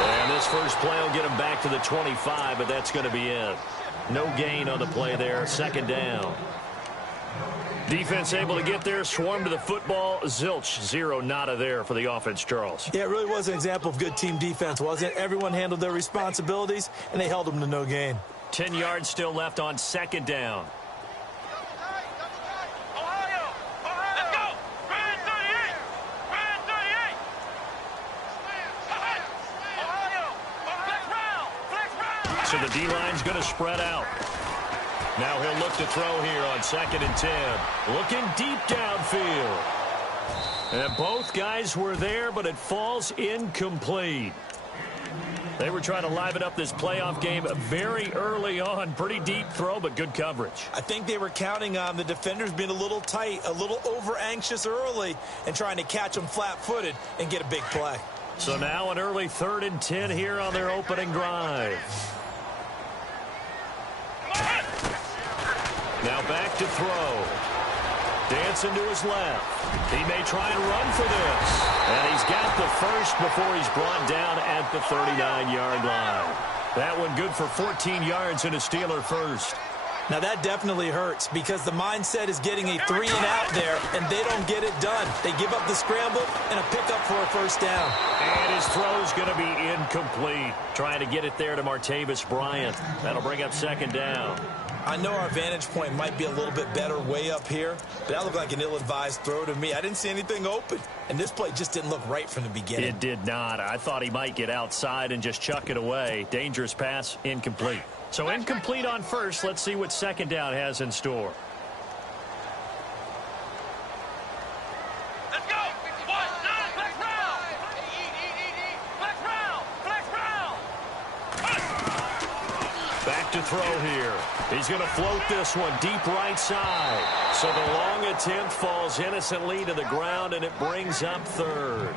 And this first play will get him back to the 25, but that's going to be it. No gain on the play there, second down. Defense able to get there, swarm to the football. Zilch, zero, nada there for the offense, Charles. Yeah, it really was an example of good team defense, wasn't it? Everyone handled their responsibilities, and they held them to no gain. 10 yards still left on second down. So the D-line's going to spread out. Now he'll look to throw here on 2nd and 10. Looking deep downfield. And both guys were there, but it falls incomplete. They were trying to liven up this playoff game very early on. Pretty deep throw, but good coverage. I think they were counting on the defenders being a little tight, a little over-anxious early, and trying to catch them flat-footed and get a big play. So now an early 3rd and 10 here on their opening drive. Now back to throw. Dancing to his left. He may try and run for this. And he's got the first before he's brought down at the 39-yard line. That one good for 14 yards and a Steeler first. Now that definitely hurts because the mindset is getting a 3 and out there, and they don't get it done. They give up the scramble and a pickup for a first down. And his throw's going to be incomplete. Trying to get it there to Martavis Bryant. That'll bring up second down. I know our vantage point might be a little bit better way up here, but that looked like an ill-advised throw to me. I didn't see anything open, and this play just didn't look right from the beginning. It did not. I thought he might get outside and just chuck it away. Dangerous pass, incomplete. So incomplete on first. Let's see what second down has in store. Let's go. Flex round. Flex round. Back to throw here. He's going to float this one deep right side. So the long attempt falls innocently to the ground, and it brings up 3rd.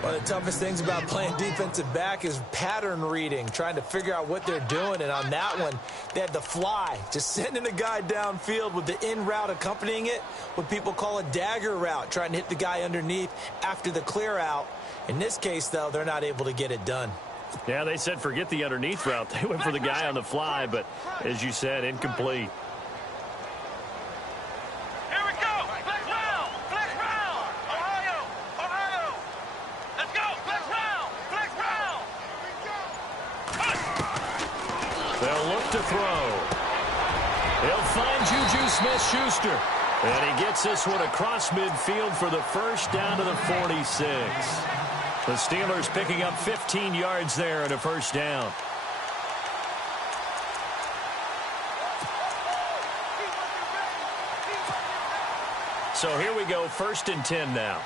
One of the toughest things about playing defensive back is pattern reading, trying to figure out what they're doing. And on that one, they had the fly, just sending a guy downfield with the in route accompanying it, what people call a dagger route, trying to hit the guy underneath after the clear out. In this case, though, they're not able to get it done. Yeah, they said forget the underneath route. They went for the guy on the fly, but as you said, incomplete. Here we go. Flex round. Ohio. Let's go. Flex round. They'll look to throw. He'll find Juju Smith-Schuster. And he gets this one across midfield for the first down to the 46. The Steelers picking up 15 yards there and a first down. So here we go, 1st and 10 now.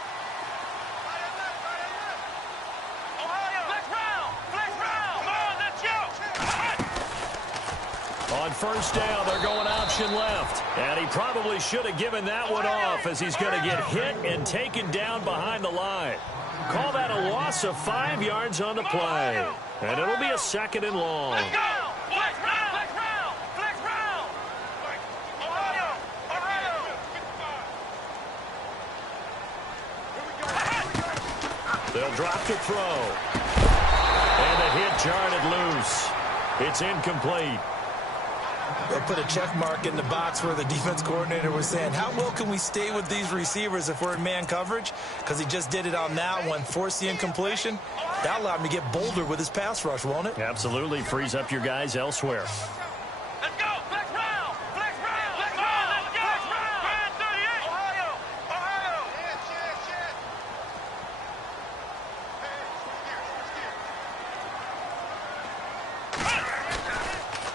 On first down, they're going option left. And he probably should have given that one off as he's going to get hit and taken down behind the line. Call that a loss of 5 yards on the play. And it'll be a 2nd and long. They'll drop to throw. And the hit jarred it loose. It's incomplete. They'll put a check mark in the box where the defense coordinator was saying, how well can we stay with these receivers if we're in man coverage? Because he just did it on that one, forced the incompletion. That allowed him to get bolder with his pass rush, won't it? Absolutely. Frees up your guys elsewhere. Let's go. Flex round. Let's go. Brand 38. Ohio.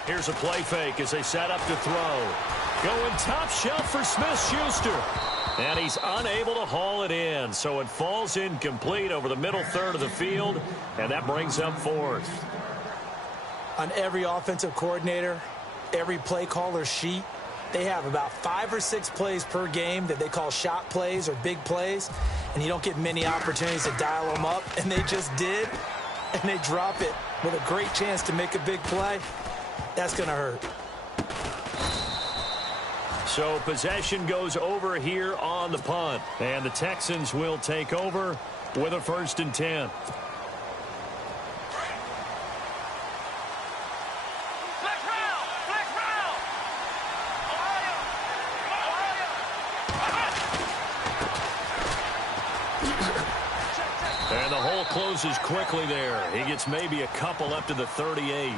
Here's a play fake as they set up to throw. Going top shelf for Smith-Schuster. And he's unable to haul it in. So it falls incomplete over the middle third of the field. And that brings up 4th. On every offensive coordinator, every play caller sheet, they have about 5 or 6 plays per game that they call shot plays or big plays. And you don't get many opportunities to dial them up. And they just did. And they drop it with a great chance to make a big play. That's going to hurt. So possession goes over here on the punt. And the Texans will take over with a 1st and 10. And the hole closes quickly there. He gets maybe a couple up to the 38.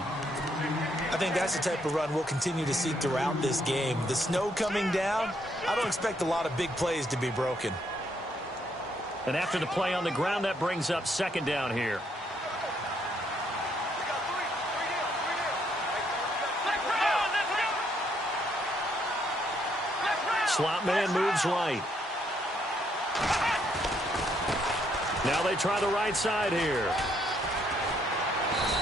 I think that's the type of run we'll continue to see throughout this game. The snow coming down, I don't expect a lot of big plays to be broken. And after the play on the ground, that brings up 2nd down here. Slot man moves right. Now they try the right side here.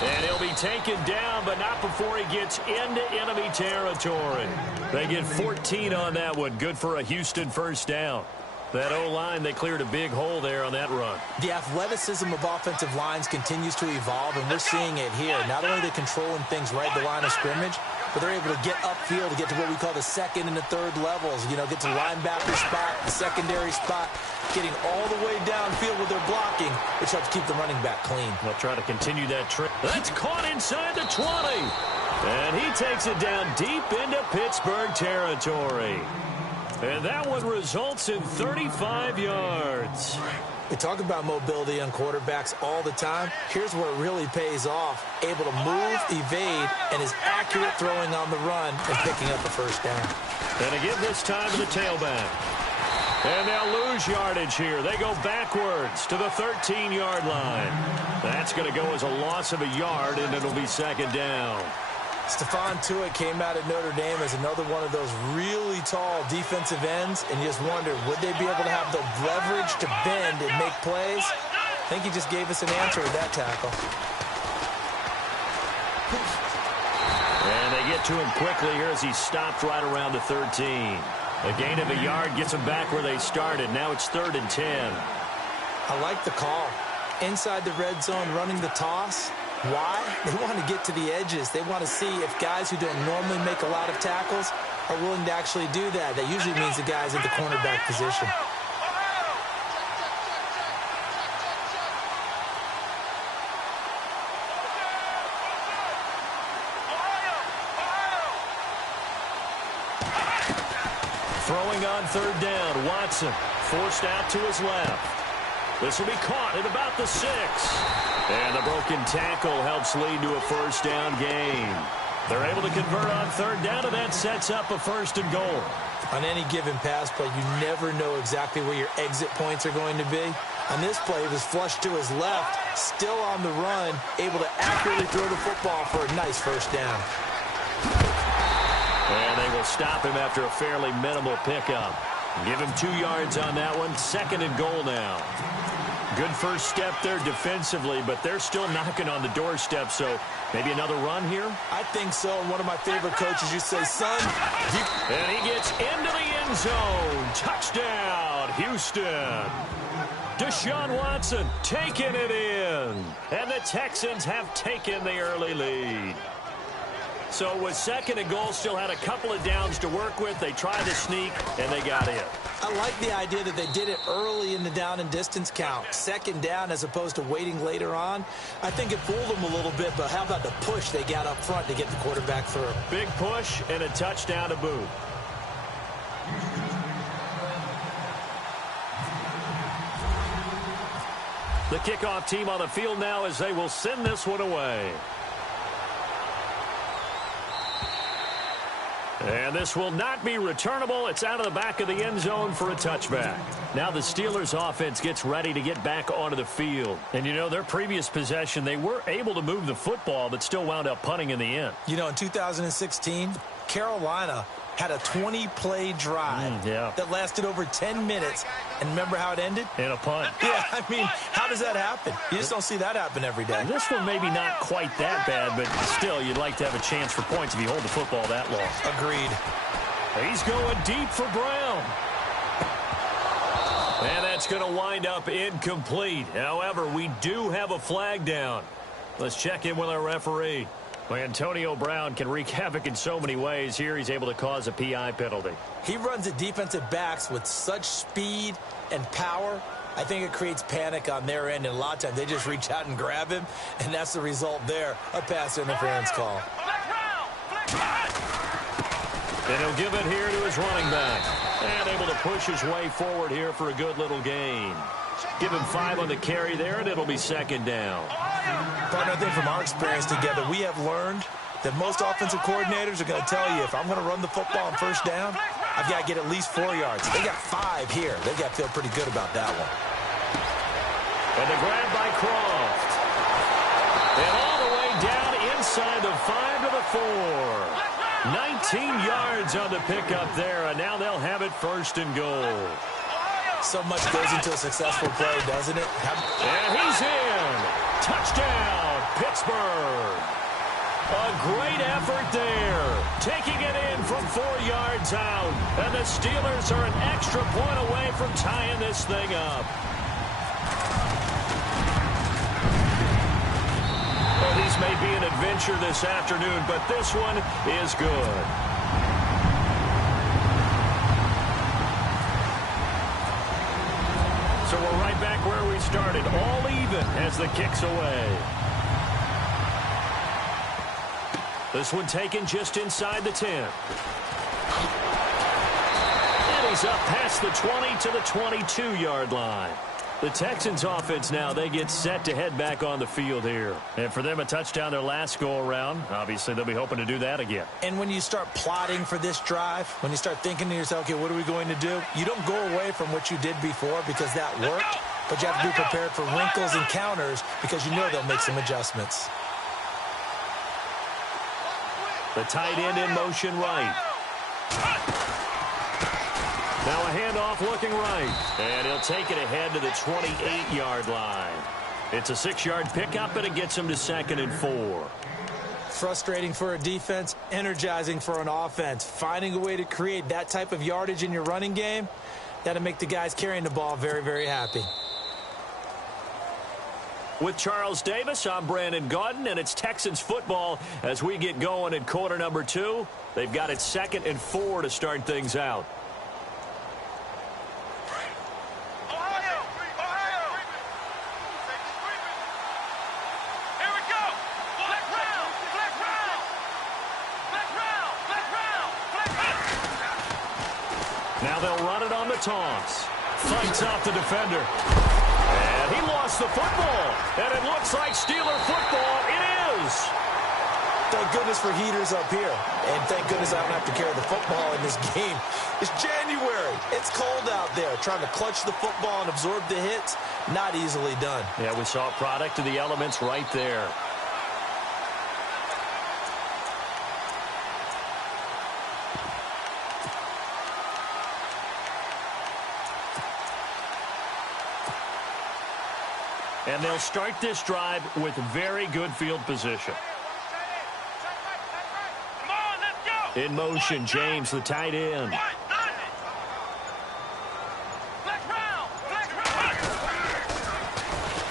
And he'll be taken down, but not before he gets into enemy territory. They get 14 on that one. Good for a Houston 1st down. That O-line, they cleared a big hole there on that run. The athleticism of offensive lines continues to evolve, and we're seeing it here. Not only are they controlling things right at the line of scrimmage, but they're able to get upfield to get to what we call the 2nd and the 3rd levels. You know, get to the linebacker spot, the secondary spot, getting all the way downfield with their blocking, which helps keep the running back clean. They'll try to continue that trend. That's caught inside the 20. And he takes it down deep into Pittsburgh territory. And that one results in 35 yards. We talk about mobility on quarterbacks all the time. Here's where it really pays off. Able to move, evade, and is accurate throwing on the run and picking up a 1st down. And again this time to the tailback. And they'll lose yardage here. They go backwards to the 13-yard line. That's going to go as a loss of a yard, and it'll be 2nd down. Stephon Tuitt came out of Notre Dame as another one of those really tall defensive ends, and you just wondered, would they be able to have the leverage to bend and make plays? I think he just gave us an answer with that tackle. And they get to him quickly here as he stopped right around the 13. A gain of a yard gets them back where they started. Now it's 3rd and 10. I like the call. Inside the red zone, running the toss. Why? They want to get to the edges. They want to see if guys who don't normally make a lot of tackles are willing to actually do that. That usually means the guys at the cornerback position. Throwing on 3rd down, Watson forced out to his left. This will be caught at about the 6. And the broken tackle helps lead to a 1st down gain. They're able to convert on 3rd down, and that sets up a 1st and goal. On any given pass play, you never know exactly where your exit points are going to be. On this play, it was flushed to his left, still on the run, able to accurately throw the football for a nice 1st down. And they will stop him after a fairly minimal pickup. Give him 2 yards on that one. 2nd and goal now. Good first step there defensively, but they're still knocking on the doorstep, so maybe another run here? I think so. And one of my favorite coaches used to say, son. And he gets into the end zone. Touchdown, Houston. Deshaun Watson taking it in. And the Texans have taken the early lead. So with 2nd and goal, still had a couple of downs to work with. They tried to sneak, and they got in. I like the idea that they did it early in the down and distance count. 2nd down as opposed to waiting later on. I think it fooled them a little bit, but how about the push they got up front to get the quarterback through? Big push and a touchdown to boot. The kickoff team on the field now as they will send this one away. And this will not be returnable. It's out of the back of the end zone for a touchback. Now the Steelers offense gets ready to get back onto the field. And, you know, their previous possession, they were able to move the football, but still wound up punting in the end. You know, in 2016, Carolina had a 20-play drive that lasted over 10 minutes. And remember how it ended? In a punt. Yeah, I mean, how does that happen? You just don't see that happen every day. This one maybe not quite that bad, but still, you'd like to have a chance for points if you hold the football that long. Agreed. He's going deep for Brown. And that's going to wind up incomplete. However, we do have a flag down. Let's check in with our referee. Well, Antonio Brown can wreak havoc in so many ways. Here he's able to cause a PI penalty. He runs at defensive backs with such speed and power. I think it creates panic on their end, and a lot of times they just reach out and grab him, and that's the result there, a pass interference call. And he'll give it here to his running back. And able to push his way forward here for a good little gain. Give him 5 on the carry there, and it'll be second down. Partner, I think from our experience together, we have learned that most offensive coordinators are going to tell you, if I'm going to run the football on first down, I've got to get at least 4 yards. They got 5 here. They've got to feel pretty good about that one. And the grab by Croft. And all the way down inside the 5 to the 4. 19 yards on the pickup there, and now they'll have it first and goal. So much goes into a successful play, doesn't it? And he's in. Touchdown, Pittsburgh. A great effort there. Taking it in from 4 yards out. And the Steelers are an extra point away from tying this thing up. Well, these may be an adventure this afternoon, but this one is good. So we're right back where we started, all even as the kick's away. This one taken just inside the 10. And he's up past the 20 to the 22-yard line. The Texans offense now, they get set to head back on the field here. And for them, a touchdown their last go-around. Obviously, they'll be hoping to do that again. And when you start plotting for this drive, when you start thinking to yourself, okay, what are we going to do? You don't go away from what you did before because that worked, but you have to be prepared for wrinkles and counters because you know they'll make some adjustments. The tight end in motion right. Now a handoff looking right. And he'll take it ahead to the 28-yard line. It's a 6-yard pickup, and it gets him to 2nd and 4. Frustrating for a defense, energizing for an offense. Finding a way to create that type of yardage in your running game, that'll make the guys carrying the ball very, very happy. With Charles Davis, I'm Brandon Gaudin, and it's Texans football as we get going in quarter number 2. They've got it 2nd and 4 to start things out. Now they'll run it on the toss. Fights off the defender. And he lost the football. And it looks like Steeler football. It is. Thank goodness for heaters up here. And thank goodness I don't have to carry the football in this game. It's January. It's cold out there. Trying to clutch the football and absorb the hits, not easily done. Yeah, we saw a product of the elements right there. And they'll start this drive with very good field position. In motion, James, the tight end.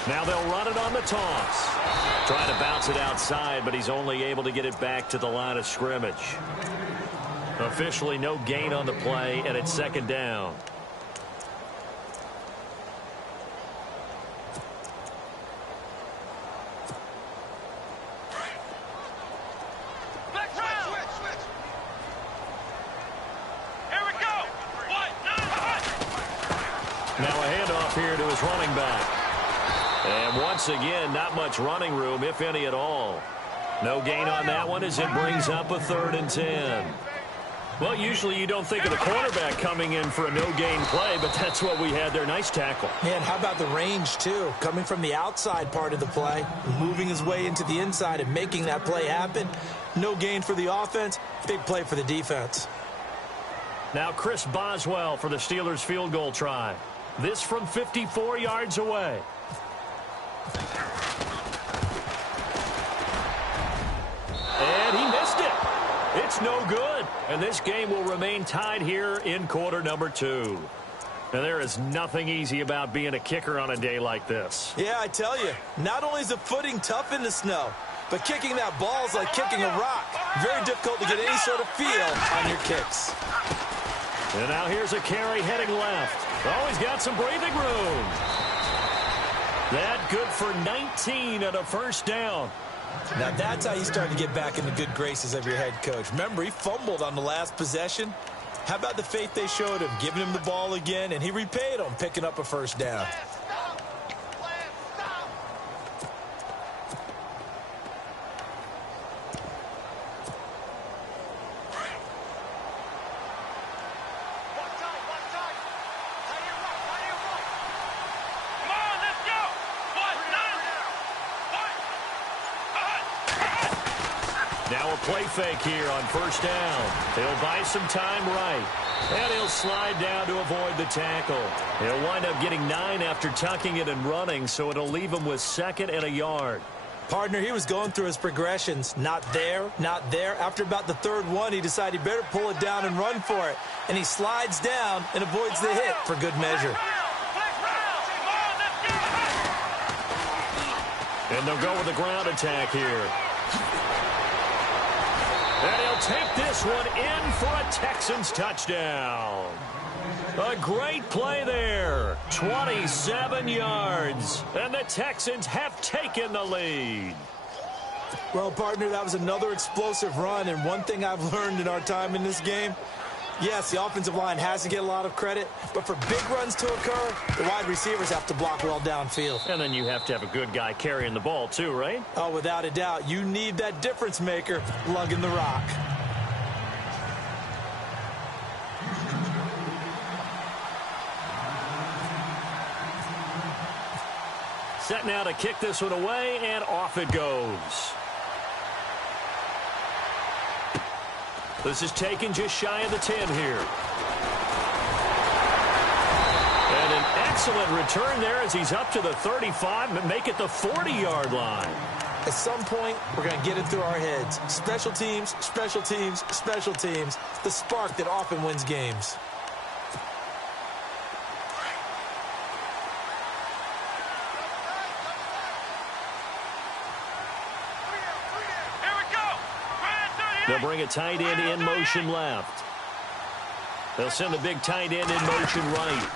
Now they'll run it on the toss. Trying to bounce it outside, but he's only able to get it back to the line of scrimmage. Officially no gain on the play, and it's 2nd down. Now a handoff here to his running back. And once again, not much running room, if any at all. No gain on that one as it brings up a 3rd and 10. Well, usually you don't think of the quarterback coming in for a no-gain play, but that's what we had there. Nice tackle. Man, how about the range, too? Coming from the outside part of the play, moving his way into the inside and making that play happen. No gain for the offense, big play for the defense. Now Chris Boswell for the Steelers field goal try. This from 54 yards away. And he missed it. It's no good. And this game will remain tied here in quarter number 2. And there is nothing easy about being a kicker on a day like this. Yeah, I tell you, not only is the footing tough in the snow, but kicking that ball is like kicking a rock. Very difficult to get any sort of feel on your kicks. And now here's a carry heading left. Oh, he's got some breathing room. That good for 19 and a first down. Now that's how you start to get back in the good graces of your head coach. Remember, he fumbled on the last possession. How about the faith they showed him, giving him the ball again, and he repaid them, picking up a first down. Now a play fake here on first down. He'll buy some time right. And he'll slide down to avoid the tackle. He'll wind up getting 9 after tucking it and running, so it'll leave him with 2nd and a yard. Partner, he was going through his progressions. Not there, not there. After about the 3rd one, he decided he better pull it down and run for it. And he slides down and avoids the hit for good measure. And they'll go with the ground attack here. And he'll take this one in for a Texans touchdown. A great play there. 27 yards. And the Texans have taken the lead. Well, partner, that was another explosive run. And one thing I've learned in our time in this game, yes, the offensive line has to get a lot of credit, but for big runs to occur, the wide receivers have to block well downfield. And then you have to have a good guy carrying the ball too, right? Oh, without a doubt. You need that difference maker lugging the rock. Set now to kick this one away, and off it goes. This is taken just shy of the 10 here. And an excellent return there as he's up to the 35 and make it the 40-yard line. At some point, we're going to get it through our heads. Special teams, special teams, special teams. The spark that often wins games. They'll bring a tight end in motion left. They'll send a big tight end in motion right.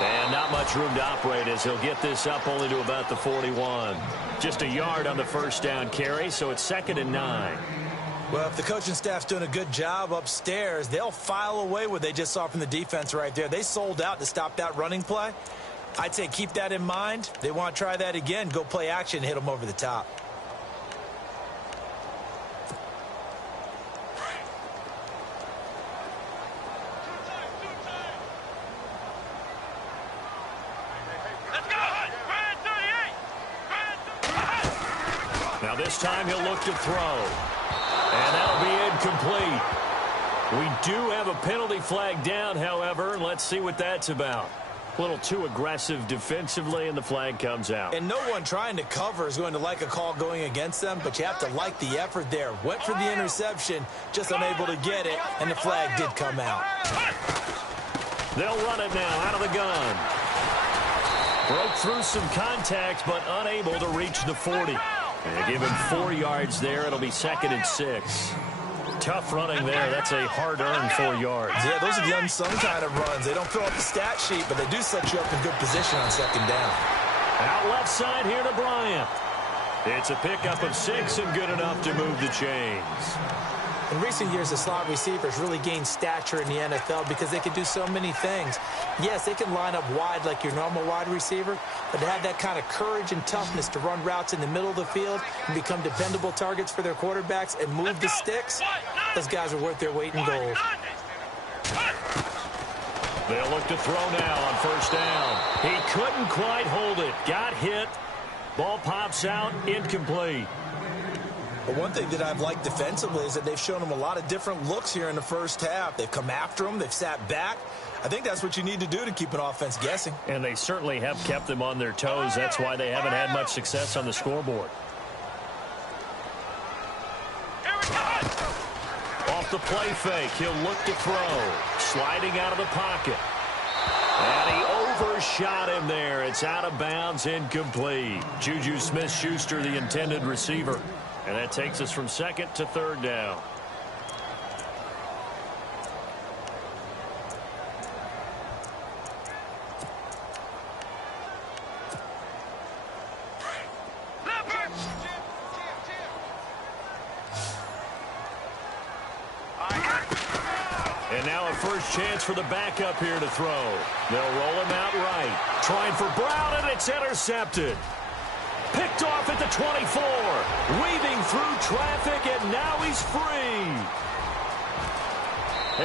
And not much room to operate as he'll get this up only to about the 41. Just a yard on the first down carry, so it's 2nd and 9. Well, if the coaching staff's doing a good job upstairs, they'll file away what they just saw from the defense right there. They sold out to stop that running play. I'd say keep that in mind. They want to try that again, go play action, hit them over the top. This time he'll look to throw. And that'll be incomplete. We do have a penalty flag down, however, and let's see what that's about. A little too aggressive defensively, and the flag comes out. And no one trying to cover is going to like a call going against them, but you have to like the effort there. Went for the interception, just unable to get it, and the flag did come out. They'll run it now out of the gun. Broke through some contact, but unable to reach the 40. They give him 4 yards there. It'll be 2nd and 6. Tough running there. That's a hard-earned 4 yards. Yeah, those are the unsung kind of runs. They don't fill up the stat sheet, but they do set you up in good position on 2nd down. Out left side here to Bryant. It's a pickup of 6 and good enough to move the chains. In recent years, the slot receivers really gained stature in the NFL because they can do so many things. Yes, they can line up wide like your normal wide receiver, but to have that kind of courage and toughness to run routes in the middle of the field and become dependable targets for their quarterbacks and move the sticks, those guys are worth their weight in gold. They'll look to throw now on first down. He couldn't quite hold it. Got hit. Ball pops out. Incomplete. But one thing that I've liked defensively is that they've shown them a lot of different looks here in the first half. They've come after them. They've sat back. I think that's what you need to do to keep an offense guessing. And they certainly have kept them on their toes. That's why they haven't had much success on the scoreboard. Off the play fake, he'll look to throw. Sliding out of the pocket. And he first shot in there. It's out of bounds, incomplete. Juju Smith-Schuster, the intended receiver. And that takes us from second to third down. And now a first chance for the backup here to throw. They'll roll him out right. Trying for Brown, and it's intercepted. Picked off at the 24. Weaving through traffic, and now he's free.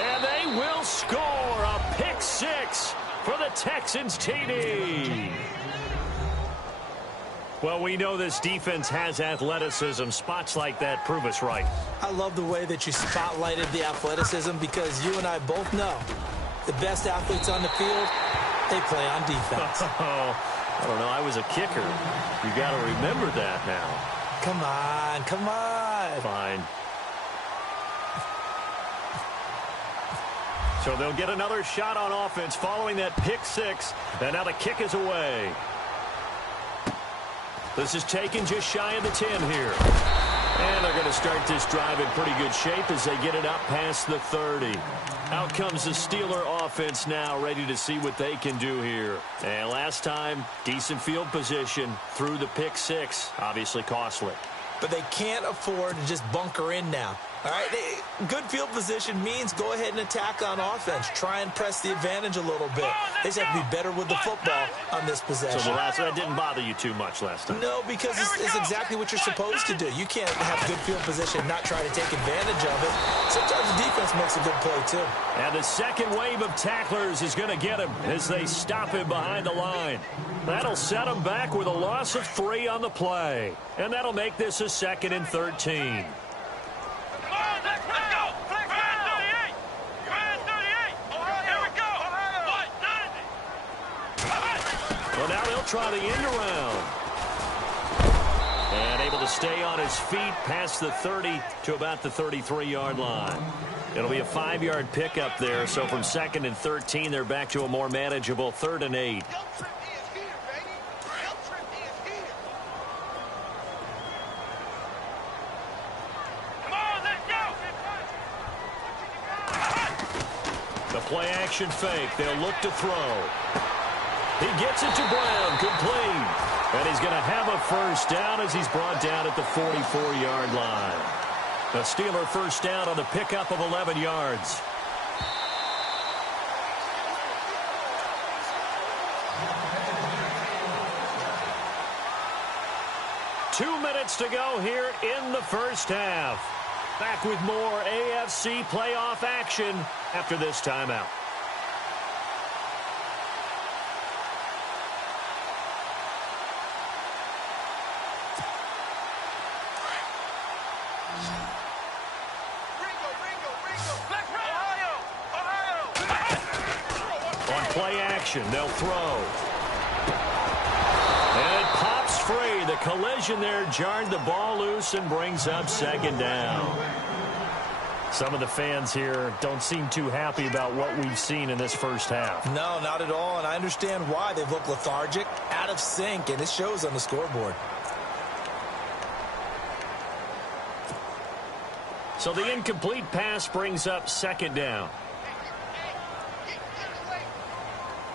And they will score a pick six for the Texans TD. Well, we know this defense has athleticism. Spots like that prove us right. I love the way that you spotlighted the athleticism because you and I both know the best athletes on the field, they play on defense. I don't know. I was a kicker. You got to remember that now. Come on, come on. Fine. So they'll get another shot on offense following that pick six. And now the kick is away. This is taken just shy of the 10 here. And they're going to start this drive in pretty good shape as they get it up past the 30. Out comes the Steeler offense now, ready to see what they can do here. And last time, decent field position through the pick six. Obviously costly. But they can't afford to just bunker in now. All right, good field position means go ahead and attack on offense. Try and press the advantage a little bit. They just have to be better with the football on this possession. So that didn't bother you too much last time? No, because it's exactly what you're supposed to do. You can't have good field position and not try to take advantage of it. Sometimes the defense makes a good play, too. And the second wave of tacklers is going to get him as they stop him behind the line. That'll set him back with a loss of 3 on the play. And that'll make this a 2nd and 13. Well, now they'll try the end around. And able to stay on his feet past the 30 to about the 33-yard line. It'll be a 5-yard pickup there. So from 2nd and 13, they're back to a more manageable 3rd and 8. The play action fake. They'll look to throw. He gets it to Brown, complete. And he's going to have a first down as he's brought down at the 44-yard line. The Steeler first down on the pickup of 11 yards. Two minutes to go here in the first half. Back with more AFC playoff action after this timeout. On play action, they'll throw. And it pops free. The collision there jarred the ball loose and brings up 2nd down. Some of the fans here don't seem too happy about what we've seen in this first half. No, not at all, and I understand why. They've looked lethargic, out of sync, and it shows on the scoreboard. So the incomplete pass brings up 2nd down.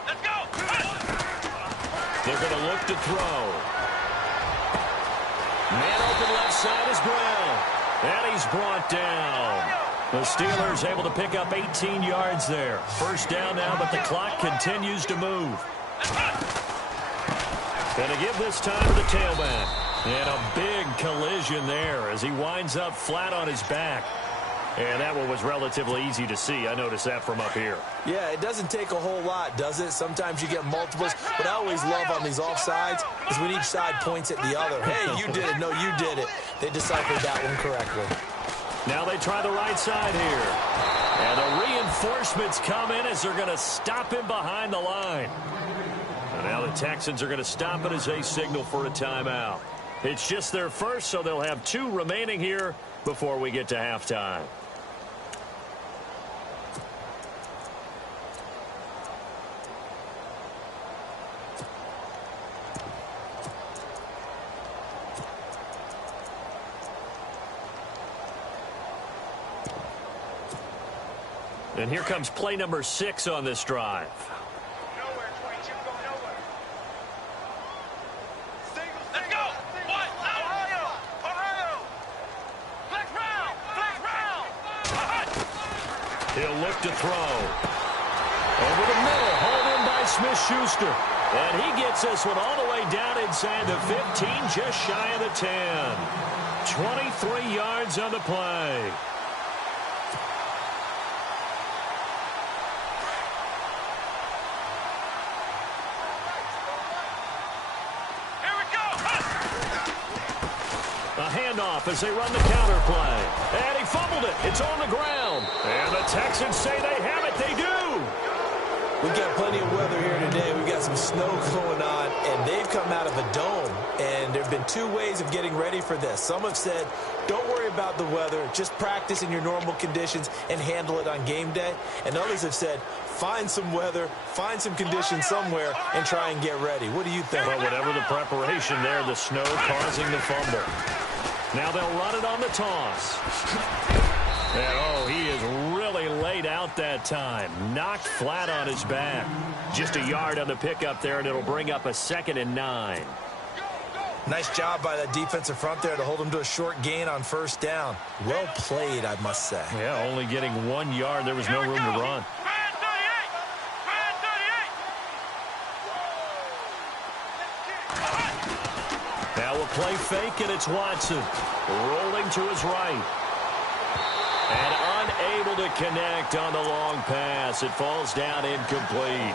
Let's go! They're going to look to throw. Man open left side is Brown. And he's brought down. The Steelers able to pick up 18 yards there. First down now, but the clock continues to move. Going to give this time to the tailback. And a big collision there as he winds up flat on his back. And that one was relatively easy to see. I noticed that from up here. Yeah, it doesn't take a whole lot, does it? Sometimes you get multiples. What I always love on these offsides is when each side points at the other. Hey, you did it. No, you did it. They deciphered that one correctly. Now they try the right side here. And the reinforcements come in as they're going to stop him behind the line. And now the Texans are going to stop it as they signal for a timeout. It's just their first, so they'll have 2 remaining here before we get to halftime. And here comes play number 6 on this drive. Nowhere, 22, go nowhere. Let's go. What? Ohio. Ohio. Flex round. Flex round. He'll look to throw. Over the middle, hauled in by Smith-Schuster. And he gets this one all the way down inside the 15, just shy of the 10. 23 yards on the play. Here we go. A handoff as they run the counter play. And he fumbled it. It's on the ground. And the Texans say they have it. They do. We've got plenty of weather here today. We've got some snow going on, and they've come out of a dome. And there have been 2 ways of getting ready for this. Some have said, don't worry about the weather. Just practice in your normal conditions and handle it on game day. And others have said, find some weather, find some conditions somewhere, and try and get ready. What do you think? Well, whatever the preparation there, the snow causing the fumble. Now they'll run it on the toss. And, oh, he is really laid out that time. Knocked flat on his back. Just a yard on the pickup there, and it'll bring up a 2nd and 9. Nice job by that defensive front there to hold him to a short gain on 1st down. Well played, I must say. Yeah, only getting 1 yard. There was no room to run. Man 38. Man 38. Now a play fake, and it's Watson. Rolling to his right. And unable to connect on the long pass. It falls down incomplete.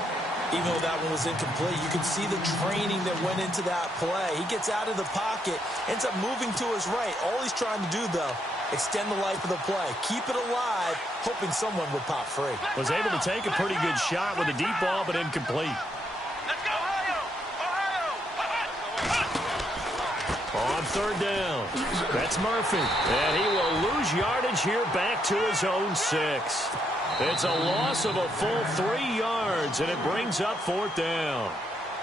Even though that one was incomplete, you can see the training that went into that play. He gets out of the pocket, ends up moving to his right. All he's trying to do, though, extend the life of the play. Keep it alive, hoping someone would pop free. Was able to take a pretty good shot with a deep ball, but incomplete. Let's go, Ohio. On 3rd down, that's Murphy. And he will lose yardage here back to his own 6. It's a loss of a full 3 yards, and it brings up 4th down.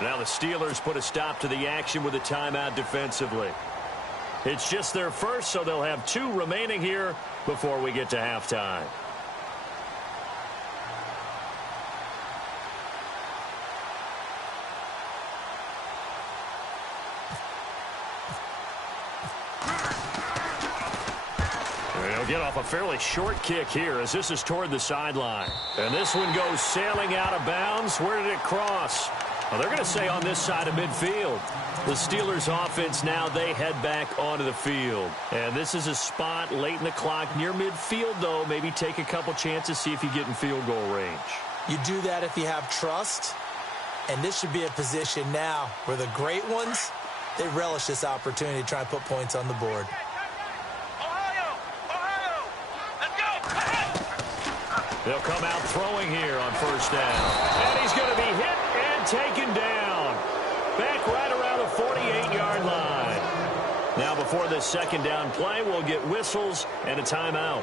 Now the Steelers put a stop to the action with a timeout defensively. It's just their first, so they'll have 2 remaining here before we get to halftime. They'll get off a fairly short kick here as this is toward the sideline. And this one goes sailing out of bounds. Where did it cross? Well, they're going to say on this side of midfield. The Steelers offense now, they head back onto the field. And this is a spot late in the clock near midfield, though. Maybe take a couple chances, see if you get in field goal range. You do that if you have trust. And this should be a position now where the great ones, they relish this opportunity to try and put points on the board. They'll come out throwing here on 1st down. And he's going to be hit and taken down. Back right around the 48-yard line. Now before this 2nd down play, we'll get whistles and a timeout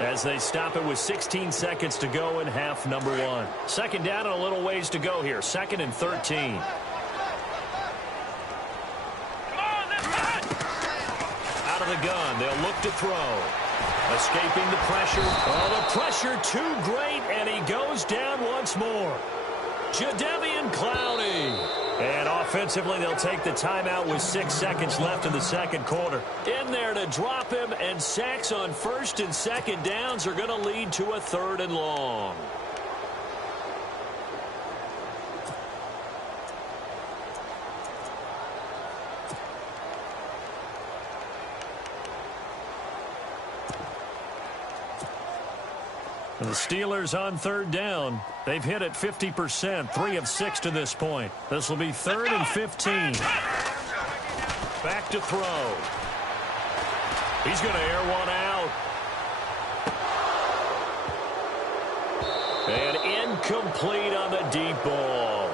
as they stop it with 16 seconds to go in half number 1. 2nd down and a little ways to go here. 2nd and 13. Out of the gun, they'll look to throw. Escaping the pressure. Oh, the pressure too great, and he goes down once more. Jadeveon Clowney. And offensively, they'll take the timeout with 6 seconds left in the 2nd quarter. In there to drop him, and sacks on 1st and 2nd downs are going to lead to a 3rd and long. The Steelers on 3rd down. They've hit it 50%, 3 of 6 to this point. This will be 3rd and 15. Back to throw. He's going to air one out. And incomplete on the deep ball.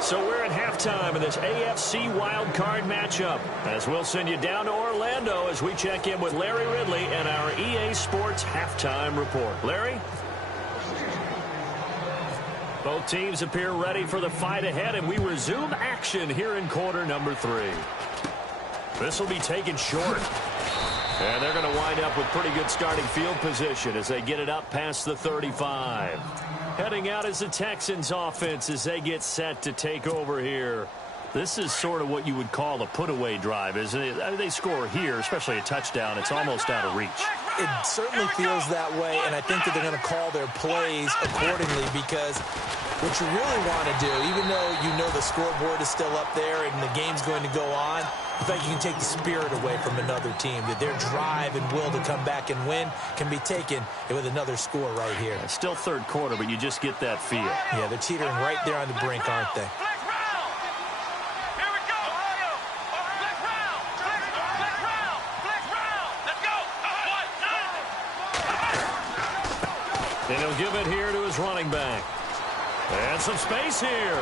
So we're at halftime of this AFC wildcard matchup, as we'll send you down to Orlando as we check in with Larry Ridley and our EA Sports halftime report. Larry? Both teams appear ready for the fight ahead, and we resume action here in quarter number 3. This will be taken short. And they're going to wind up with pretty good starting field position as they get it up past the 35. Heading out is the Texans offense as they get set to take over here. This is sort of what you would call a put-away drive, isn't it? They score here, especially a touchdown. It's almost out of reach. It certainly feels that way, and I think that they're going to call their plays accordingly because what you really want to do, even though you know the scoreboard is still up there and the game's going to go on, in fact, you can take the spirit away from another team. That their drive and will to come back and win can be taken with another score right here. It's still third quarter, but you just get that feel. Yeah, they're teetering right there on the brink, aren't they? And he'll give it here to his running back. And some space here.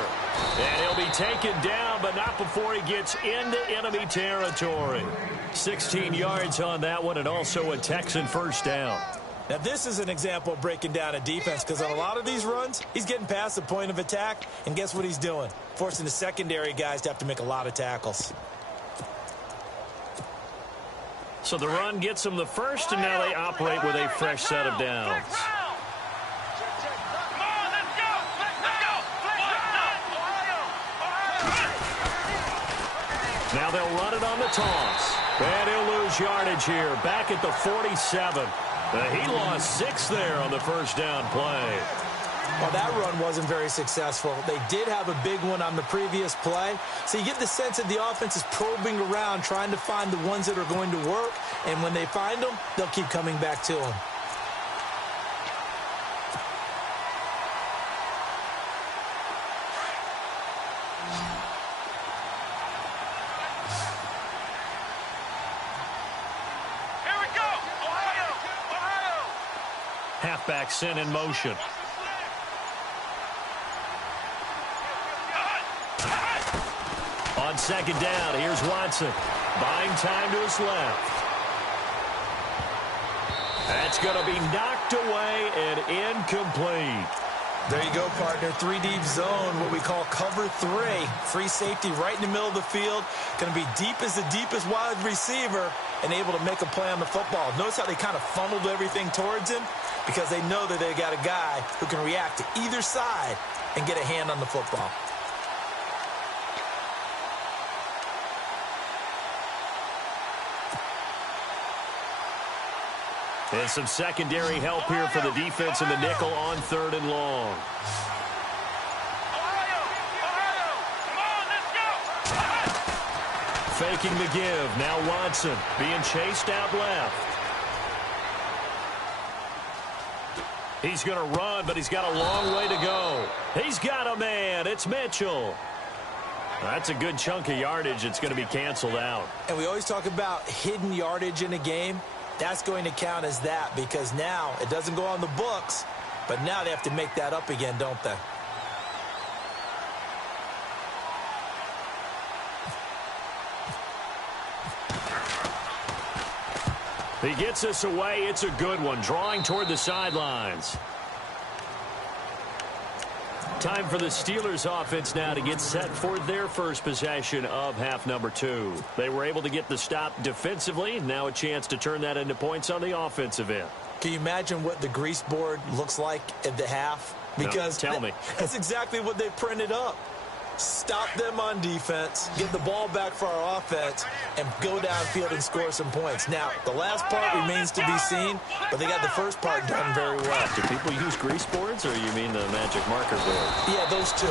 And he'll be taken down, but not before he gets into enemy territory. 16 yards on that one, and also a Texan first down. Now, this is an example of breaking down a defense because on a lot of these runs, he's getting past the point of attack, and guess what he's doing? Forcing the secondary guys to have to make a lot of tackles. So the run gets them the first, and now they operate with a fresh set of downs. Now they'll run it on the toss. And he'll lose yardage here. Back at the 47. He lost 6 there on the first down play. Well, that run wasn't very successful. They did have a big one on the previous play. So you get the sense that the offense is probing around, trying to find the ones that are going to work. And when they find them, they'll keep coming back to them. Halfback sent in motion. On second down, here's Watson. Buying time to his left. That's going to be knocked away and incomplete. There you go, partner. 3-deep zone, what we call cover 3. Free safety right in the middle of the field. Going to be deep as the deepest wide receiver and able to make a play on the football. Notice how they kind of funneled everything towards him because they know that they got a guy who can react to either side and get a hand on the football. And some secondary help here for the defense in the nickel on 3rd and long. Faking the give. Now Watson being chased out left. He's going to run, but he's got a long way to go. He's got a man. It's Mitchell. That's a good chunk of yardage. It's going to be canceled out. And we always talk about hidden yardage in a game. That's going to count as that because now it doesn't go on the books, but now they have to make that up again, don't they? He gets us away. It's a good one. Drawing toward the sidelines. Time for the Steelers offense now to get set for their first possession of half number 2. They were able to get the stop defensively. Now a chance to turn that into points on the offensive end. Can you imagine what the grease board looks like at the half? Because no, tell me. That's exactly what they printed up. Stop them on defense, get the ball back for our offense, and go downfield and score some points. Now, the last part remains to be seen, but they got the first part done very well. Do people use grease boards, or you mean the magic marker board? Yeah, those two.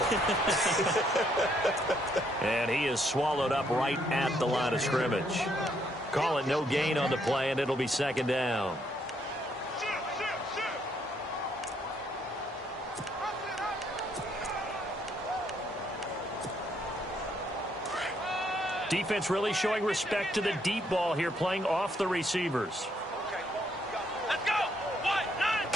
And he is swallowed up right at the line of scrimmage. Call it no gain on the play, and it'll be second down. Defense really showing respect to the deep ball here, playing off the receivers. Let's go. 1-9.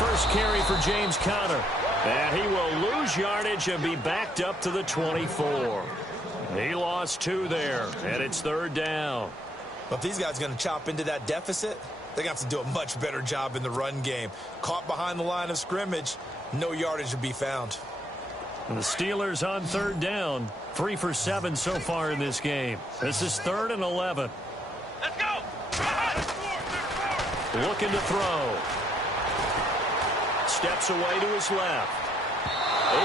First carry for James Conner. And he will lose yardage and be backed up to the 24. He lost 2 there, and it's 3rd down. But if these guys are going to chop into that deficit, they're going to have to do a much better job in the run game. Caught behind the line of scrimmage, no yardage to be found. And the Steelers on 3rd down. 3 for 7 so far in this game. This is 3rd and 11. looking to throw. Steps away to his left.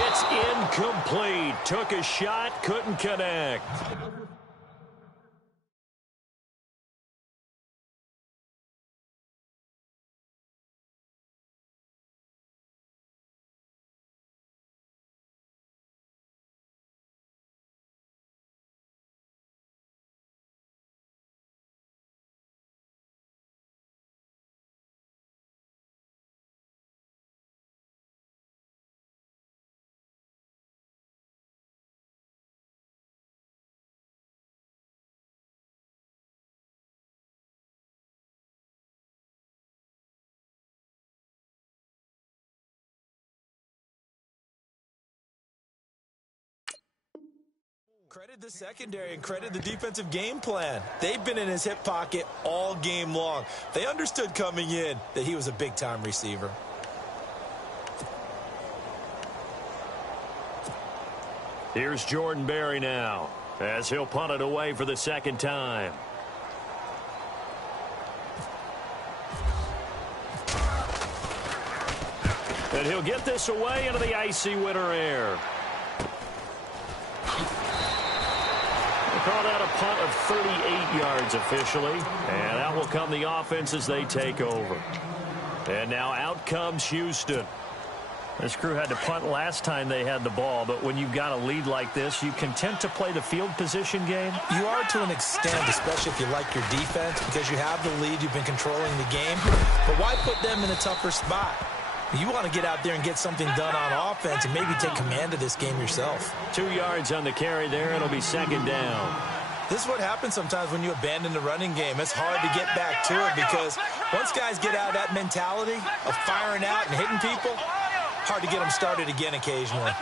It's incomplete. Took a shot, couldn't connect. Credit the secondary and credit the defensive game plan. They've been in his hip pocket all game long. They understood coming in that he was a big-time receiver. Here's Jordan Berry now, as he'll punt it away for the second time. And he'll get this away into the icy winter air. Called out a punt of 38 yards officially. And out will come the offense as they take over. And now out comes Houston. This crew had to punt last time they had the ball, but when you've got a lead like this, you content to play the field position game? You are to an extent, especially if you like your defense, because you have the lead, you've been controlling the game. But why put them in a tougher spot? You want to get out there and get something done on offense and maybe take command of this game yourself. 2 yards on the carry there. It'll be second down. This is what happens sometimes when you abandon the running game. It's hard to get back to it because once guys get out of that mentality of firing out and hitting people, hard to get them started again occasionally.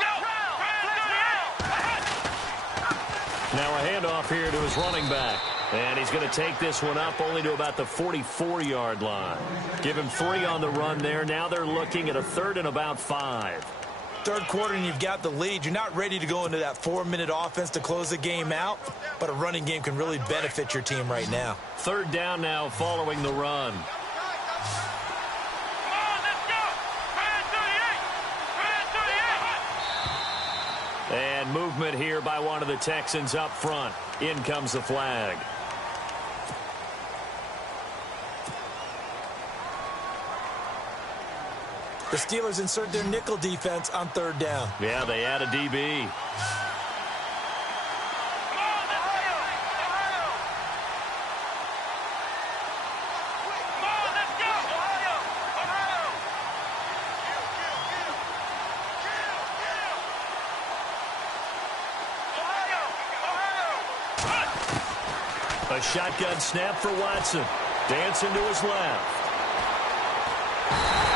Now a handoff here to his running back. And he's going to take this one up only to about the 44-yard line. Give him 3 on the run there. Now they're looking at a 3rd and about 5. Third quarter and you've got the lead. You're not ready to go into that 4-minute offense to close the game out, but a running game can really benefit your team right now. 3rd down now following the run. And movement here by one of the Texans up front. In comes the flag. The Steelers insert their nickel defense on 3rd down. Yeah, they add a DB. A shotgun snap for Watson. Dancing to his left.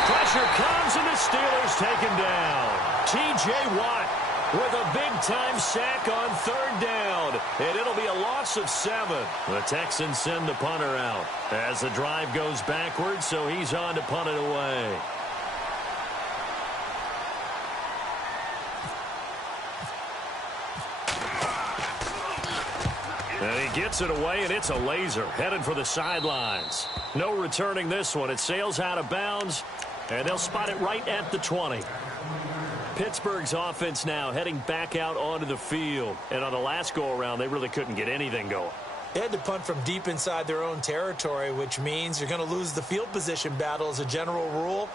Pressure comes and the Steelers take him down. T.J. Watt with a big-time sack on 3rd down. And it'll be a loss of 7. The Texans send the punter out as the drive goes backwards, so he's on to punt it away. And he gets it away, and it's a laser headed for the sidelines. No returning this one. It sails out of bounds, and they'll spot it right at the 20. Pittsburgh's offense now heading back out onto the field. And on the last go-around, they really couldn't get anything going. They had to punt from deep inside their own territory, which means you're going to lose the field position battle as a general rule.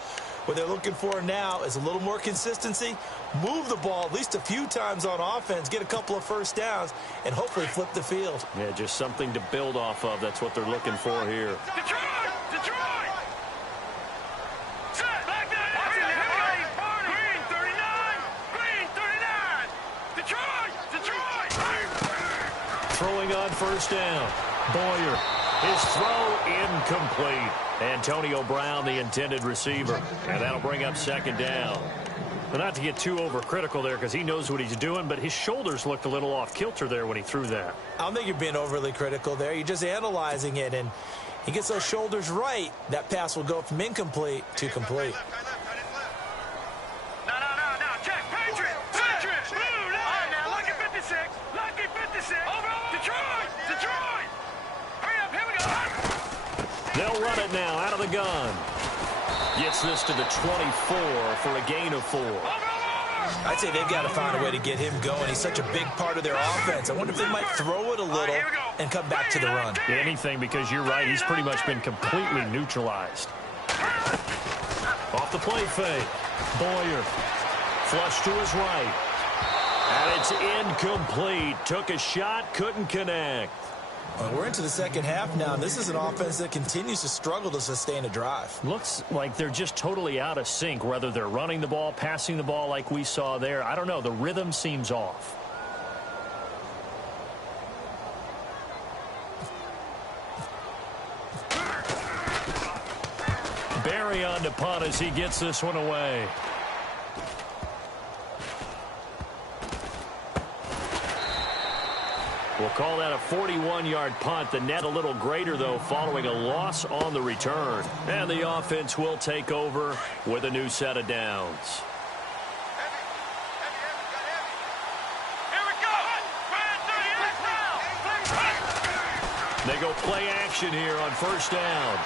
What they're looking for now is a little more consistency, move the ball at least a few times on offense, get a couple of first downs, and hopefully flip the field. Yeah, just something to build off of. That's what they're looking for here. Detroit! Detroit! Set! Back there! Green 39! Green 39! Detroit! Detroit! Throwing on 1st down. Boyer. His throw incomplete. Antonio Brown, the intended receiver. And that'll bring up 2nd down. But not to get too overcritical there because he knows what he's doing, but his shoulders looked a little off kilter there when he threw that. I don't think you're being overly critical there. You're just analyzing it, and he gets those shoulders right. That pass will go from incomplete to complete. No, check. Patriot! Patriot! Blue line! All right, now, lucky 56. Lucky 56. Over! Detroit! Detroit! Hurry up, here we go. They'll They'll run it now out of the gun. Gets this to the 24 for a gain of 4. I'd say they've got to find a way to get him going. He's such a big part of their offense. I wonder if they might throw it a little and come back to the run. Anything, because you're right. He's pretty much been completely neutralized. Off the play fake. Boyer. Flush to his right. And it's incomplete. Took a shot, couldn't connect. Well, we're into the second half now, and this is an offense that continues to struggle to sustain a drive. Looks like they're just totally out of sync, whether they're running the ball, passing the ball like we saw there. I don't know. The rhythm seems off. Barry on to punt as he gets this one away. We'll call that a 41-yard punt. The net a little greater, though, following a loss on the return. And the offense will take over with a new set of downs. They go play action here on first down.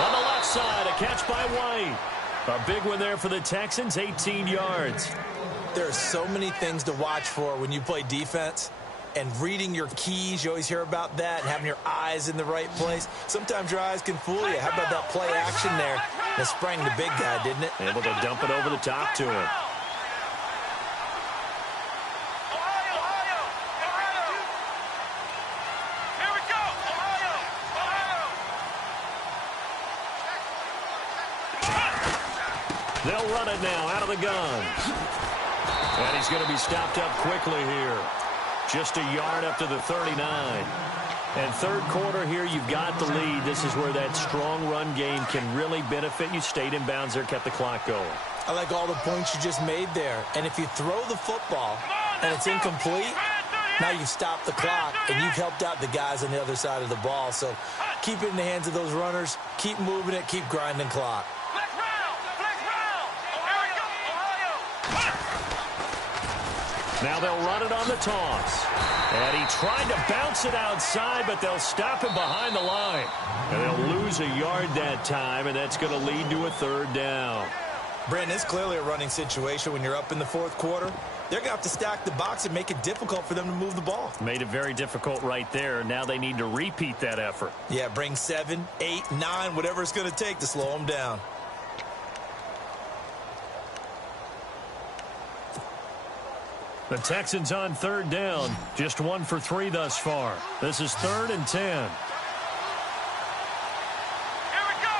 On the left side, a catch by White. A big one there for the Texans, 18 yards. There are so many things to watch for when you play defense, and reading your keys, you always hear about that, and having your eyes in the right place. Sometimes your eyes can fool you. How about that play action there? That sprang the big guy, didn't it? Able to dump it over the top to him. They'll run it now out of the gun. And he's going to be stopped up quickly here. Just a yard up to the 39. And third quarter here, you've got the lead. This is where that strong run game can really benefit you. Stayed in bounds there, kept the clock going. I like all the points you just made there. And if you throw the football and it's incomplete, now you've stopped the clock and you've helped out the guys on the other side of the ball. So keep it in the hands of those runners. Keep moving it. Keep grinding clock. Now they'll run it on the toss. And he tried to bounce it outside, but they'll stop him behind the line. And they'll lose a yard that time, and that's going to lead to a third down. Brandon, it's clearly a running situation when you're up in the fourth quarter. They're going to have to stack the box and make it difficult for them to move the ball. Made it very difficult right there. Now they need to repeat that effort. Yeah, bring 7, 8, 9, whatever it's going to take to slow them down. The Texans on third down. Just 1 for 3 thus far. This is 3rd and 10. Here we go.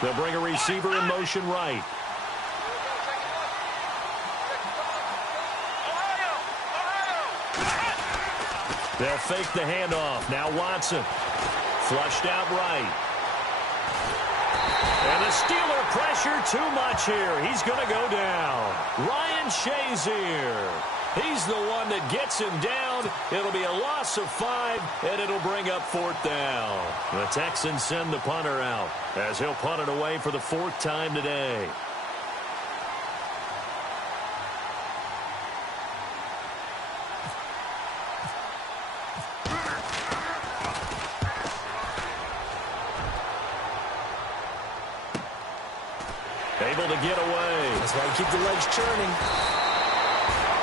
They'll bring a receiver in motion right. They'll fake the handoff. Now Watson. Flushed out right. And the Steeler pressure too much here. He's going to go down. Ryan Shazier. He's the one that gets him down. It'll be a loss of 5, and it'll bring up 4th down. The Texans send the punter out as he'll punt it away for the 4th time today. Able to get away. That's why you keep the legs churning.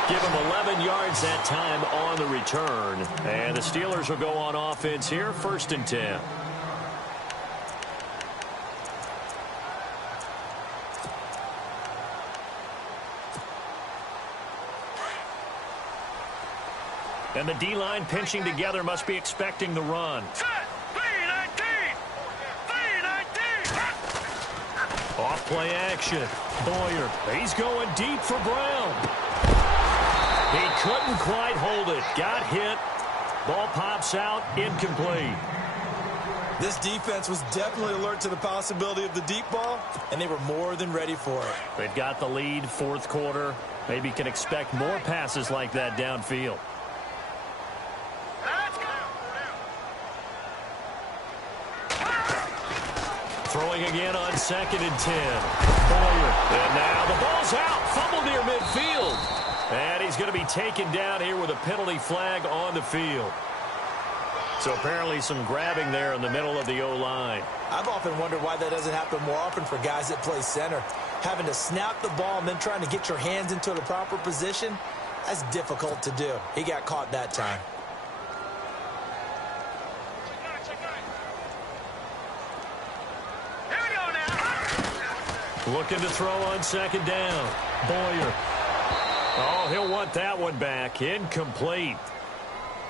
Give him 11 yards that time on the return. And the Steelers will go on offense here, 1st and 10. And the D-line pinching together, must be expecting the run. Off play action. Boyer. He's going deep for Brown. He couldn't quite hold it. Got hit. Ball pops out. Incomplete. This defense was definitely alert to the possibility of the deep ball, and they were more than ready for it. They've got the lead, 4th quarter. Maybe can expect more passes like that downfield. Throwing again on 2nd and 10. Boyer. And now the ball's out. Fumble near midfield. And he's going to be taken down here with a penalty flag on the field. So apparently some grabbing there in the middle of the O-line. I've often wondered why that doesn't happen more often for guys that play center. Having to snap the ball and then trying to get your hands into the proper position, that's difficult to do. He got caught that time. Here we go now. Looking to throw on second down. Boyer. Oh, he'll want that one back. Incomplete.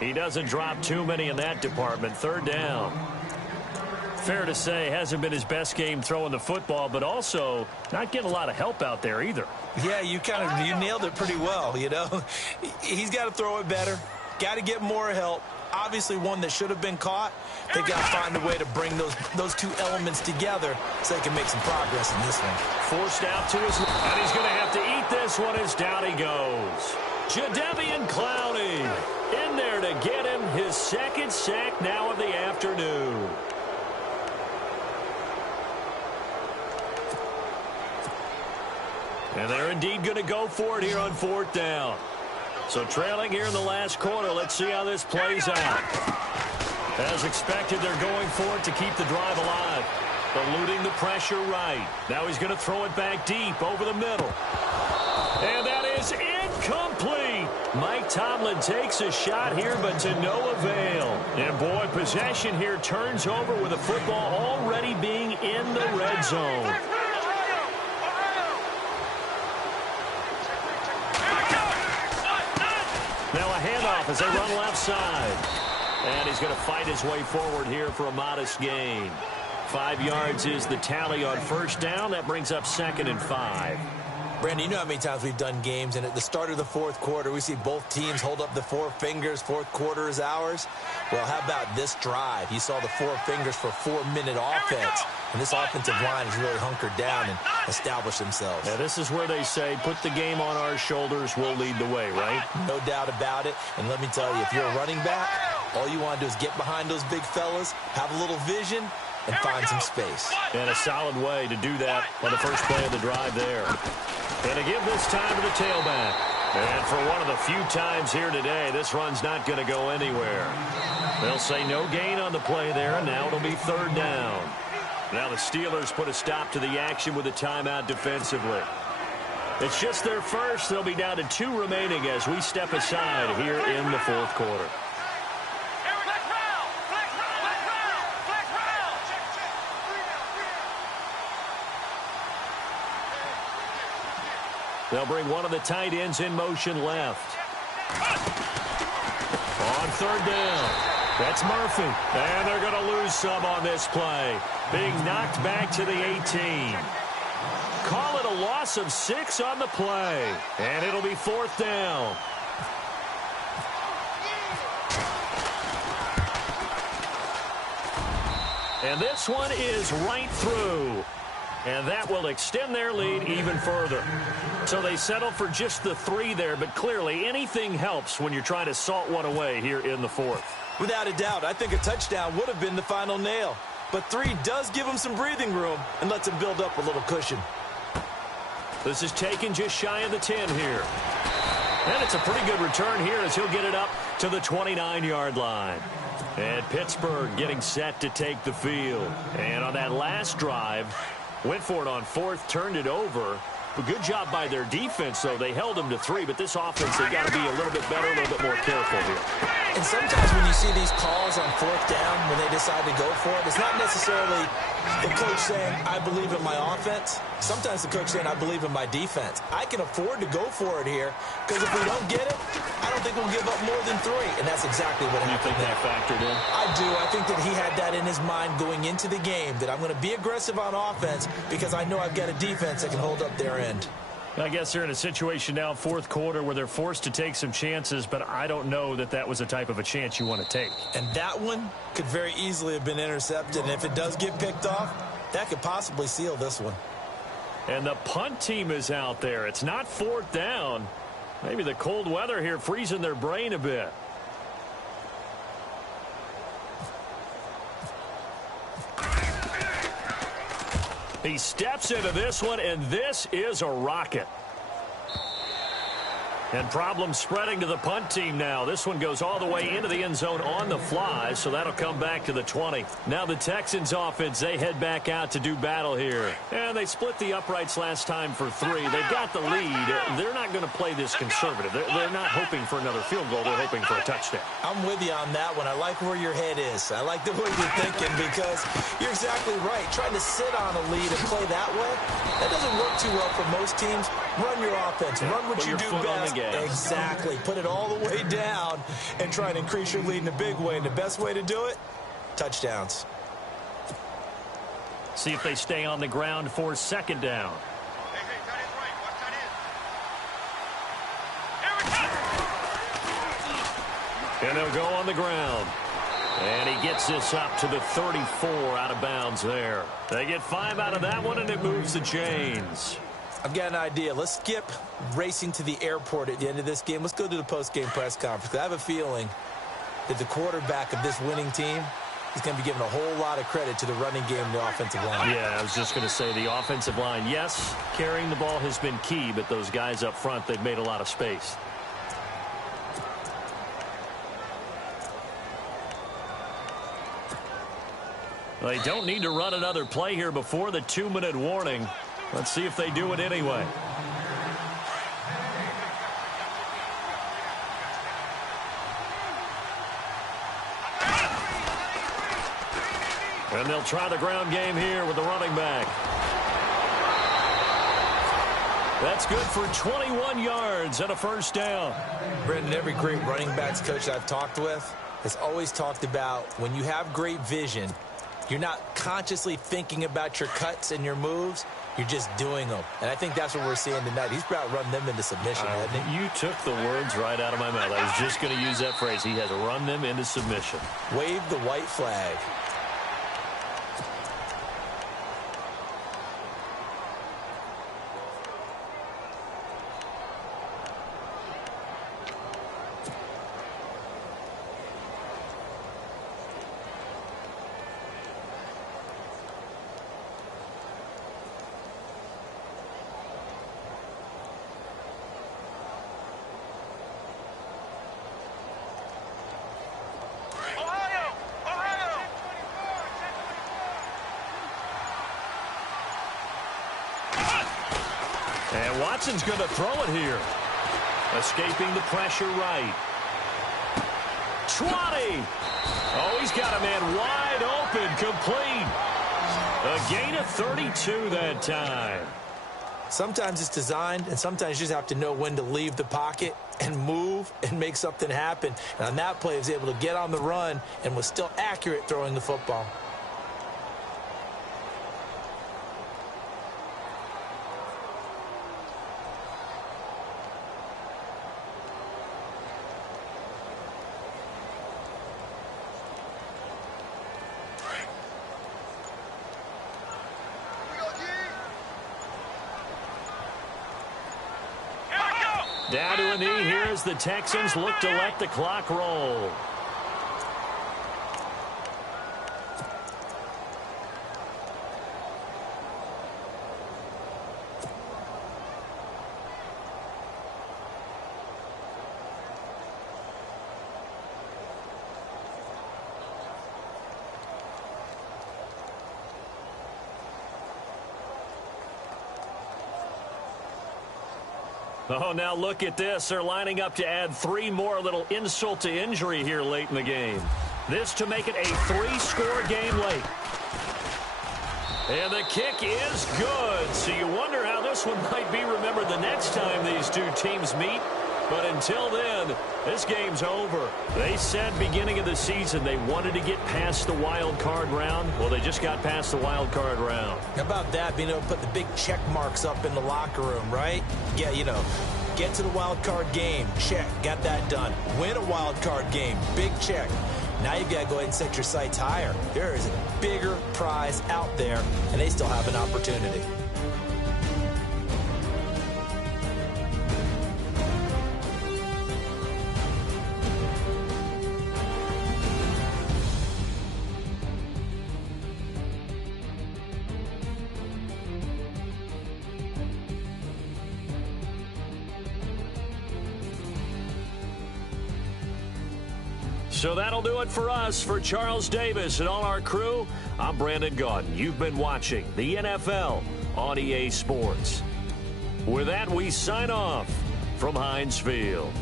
He doesn't drop too many in that department. Third down. Fair to say, hasn't been his best game throwing the football, but also not getting a lot of help out there either. Yeah, you nailed it pretty well, you know. He's got to throw it better. Got to get more help. Obviously one that should have been caught. They got to find a way to bring those two elements together so they can make some progress in this one. Forced out to his left, and he's going to have to eat this one as down he goes. Jadeveon Clowney in there to get him his second sack now of the afternoon. And they're indeed going to go for it here on fourth down. So trailing here in the last quarter, let's see how this plays out. As expected, they're going for it to keep the drive alive. Eluding the pressure right. Now he's going to throw it back deep over the middle. And that is incomplete. Mike Tomlin takes a shot here, but to no avail. And boy, possession here turns over with the football already being in the red zone. Now a handoff as they run left side. And he's going to fight his way forward here for a modest gain. 5 yards is the tally on first down. That brings up 2nd and 5. Brandon, you know how many times we've done games, and at the start of the fourth quarter, we see both teams hold up the four fingers, fourth quarter is ours. Well, how about this drive? You saw the four fingers for 4-minute offense, and this offensive line has really hunkered down and established themselves. Yeah, this is where they say, put the game on our shoulders, we'll lead the way, right? No doubt about it, and let me tell you, if you're a running back, all you want to do is get behind those big fellas, have a little vision, and find some space. And a solid way to do that on the first play of the drive there. And to give this time to the tailback. And for one of the few times here today, this run's not going to go anywhere. They'll say no gain on the play there, and now it'll be third down. Now the Steelers put a stop to the action with a timeout defensively. It's just their first. They'll be down to 2 remaining as we step aside here in the fourth quarter. They'll bring one of the tight ends in motion left. On third down, that's Murphy. And they're going to lose some on this play. Being knocked back to the 18. Call it a loss of 6 on the play. And it'll be fourth down. And this one is right through. And that will extend their lead even further. So they settle for just the 3 there, but clearly anything helps when you're trying to salt one away here in the fourth. Without a doubt, I think a touchdown would have been the final nail. But 3 does give them some breathing room and lets them build up a little cushion. This is taken just shy of the 10 here. And it's a pretty good return here as he'll get it up to the 29-yard line. And Pittsburgh getting set to take the field. And on that last drive, went for it on fourth, turned it over. A good job by their defense, though. They held them to 3, but this offense, they've got to be a little bit better, a little bit more careful here. And sometimes when you see these calls on fourth down, when they decide to go for it, it's not necessarily the coach saying, I believe in my offense. Sometimes the coach saying, I believe in my defense. I can afford to go for it here, because if we don't get it, I don't think we'll give up more than 3. And that's exactly what happened. You think that factored in? I do. I think that he had that in his mind going into the game, that I'm going to be aggressive on offense because I know I've got a defense that can hold up their end. I guess they're in a situation now, fourth quarter, where they're forced to take some chances, but I don't know that that was the type of a chance you want to take. And that one could very easily have been intercepted, and if it does get picked off, that could possibly seal this one. And the punt team is out there. It's not fourth down. Maybe the cold weather here freezing their brain a bit. He steps into this one, and this is a rocket. And problems spreading to the punt team now. This one goes all the way into the end zone on the fly, so that'll come back to the 20. Now the Texans offense, they head back out to do battle here. And they split the uprights last time for 3. They've got the lead. They're not going to play this conservative. They're not hoping for another field goal. They're hoping for a touchdown. I'm with you on that one. I like where your head is. I like the way you're thinking because you're exactly right. Trying to sit on a lead and play that way, that doesn't work too well for most teams. Run your offense. Run what you do best. Exactly. Put it all the way down and try and increase your lead in a big way. And the best way to do it, touchdowns. See if they stay on the ground for 2nd down. And they'll go on the ground. And he gets this up to the 34 out of bounds there. They get 5 out of that one, and it moves the chains. I've got an idea. Let's skip racing to the airport at the end of this game. Let's go to the post-game press conference. I have a feeling that the quarterback of this winning team is going to be given a whole lot of credit to the running game and the offensive line. Yeah, I was just going to say the offensive line, yes, carrying the ball has been key, but those guys up front, they've made a lot of space. They don't need to run another play here before the 2-minute warning. Let's see if they do it anyway. And they'll try the ground game here with the running back. That's good for 21 yards and a 1st down. Brendan, every great running backs coach I've talked with has always talked about when you have great vision, you're not consciously thinking about your cuts and your moves. You're just doing them. And I think that's what we're seeing tonight. He's about to run them into submission, hasn't he? You took the words right out of my mouth. I was just going to use that phrase. He has run them into submission. Wave the white flag. And Watson's going to throw it here. Escaping the pressure right. 20. Oh, he's got a man wide open, complete. A gain of 32 that time. Sometimes it's designed, and sometimes you just have to know when to leave the pocket and move and make something happen. And on that play, he was able to get on the run and was still accurate throwing the football. Down to a knee here as the Texans look to let the clock roll. Oh, now look at this. They're lining up to add 3 more, little insult to injury here late in the game. This to make it a 3-score game late. And the kick is good. So you wonder how this one might be remembered the next time these two teams meet. But until then, this game's over. They said beginning of the season they wanted to get past the wild card round. Well, they just got past the wild card round. How about that, being able to put the big check marks up in the locker room, right? Yeah, you know, get to the wild card game, check, got that done. Win a wild card game, big check. Now you've got to go ahead and set your sights higher. There is a bigger prize out there, and they still have an opportunity. So that'll do it for us. For Charles Davis and all our crew, I'm Brandon Gaudin. You've been watching the NFL on EA Sports. With that, we sign off from Heinz Field.